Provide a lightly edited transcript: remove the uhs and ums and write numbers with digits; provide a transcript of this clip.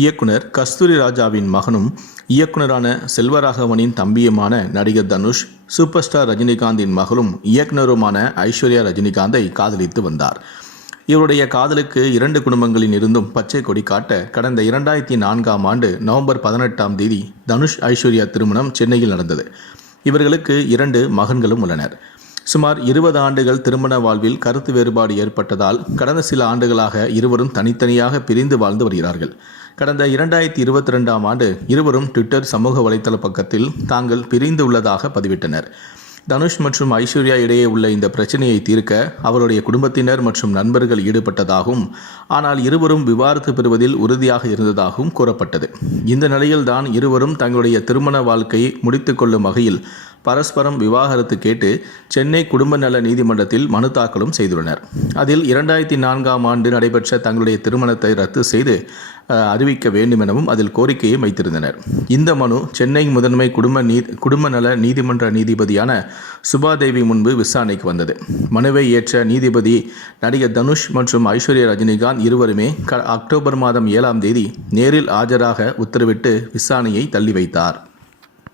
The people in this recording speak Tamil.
இயக்குனர் கஸ்தூரி ராஜாவின் மகனும் இயக்குனரான செல்வராகவனின் தம்பியுமான நடிகர் தனுஷ் சூப்பர் ஸ்டார் ரஜினிகாந்தின் மகளும் இயக்குனருமான ஐஸ்வர்யா ரஜினிகாந்தை காதலித்து வந்தார். இவருடைய காதலுக்கு 2 குடும்பங்களில் இருந்தும் பச்சை கொடி காட்ட கடந்த 2004ஆம் ஆண்டு நவம்பர் 18ஆம் தேதி தனுஷ் ஐஸ்வர்யா திருமணம் சென்னையில் நடந்தது. இவர்களுக்கு 2 மகன்களும் உள்ளனர். சுமார் 20 ஆண்டுகள் திருமண வாழ்வில் கருத்து வேறுபாடு ஏற்பட்டதால் கடந்த சில ஆண்டுகளாக இருவரும் தனித்தனியாக பிரிந்து வாழ்ந்து வருகிறார்கள். கடந்த 2022ஆம் ஆண்டு இருவரும் ட்விட்டர் சமூக வலைதள பக்கத்தில் தாங்கள் பிரிந்து உள்ளதாக பதிவிட்டனர். தனுஷ் மற்றும் ஐஸ்வர்யா இடையே உள்ள இந்த பிரச்சனையை தீர்க்க அவருடைய குடும்பத்தினர் மற்றும் நண்பர்கள் ஈடுபட்டதாகவும், ஆனால் இருவரும் விவாகரத்து பெறுவதில் உறுதியாக இருந்ததாகவும் கூறப்பட்டது. இந்த நிலையில்தான் இருவரும் தங்களுடைய திருமண வாழ்க்கையை முடித்து கொள்ளும் வகையில் பரஸ்பரம் விவாகரத்து கேட்டு சென்னை குடும்ப நல நீதிமன்றத்தில் மனு தாக்கலும் செய்துள்ளனர். அதில் 2004ஆம் ஆண்டு நடைபெற்ற தங்களுடைய திருமணத்தை ரத்து செய்து அறிவிக்க வேண்டும் எனவும் அதில் கோரிக்கையை வைத்திருந்தனர். இந்த மனு சென்னை முதன்மை குடும்ப நல நீதிமன்ற நீதிபதியான சுபாதேவி முன்பு விசாரணைக்கு வந்தது. மனுவை ஏற்ற நீதிபதி நடிகர் தனுஷ் மற்றும் ஐஸ்வர்யா ரஜினிகாந்த் இருவருமே அக்டோபர் மாதம் 7ஆம் தேதி நேரில் ஆஜராக உத்தரவிட்டு விசாரணையை தள்ளி வைத்தார்.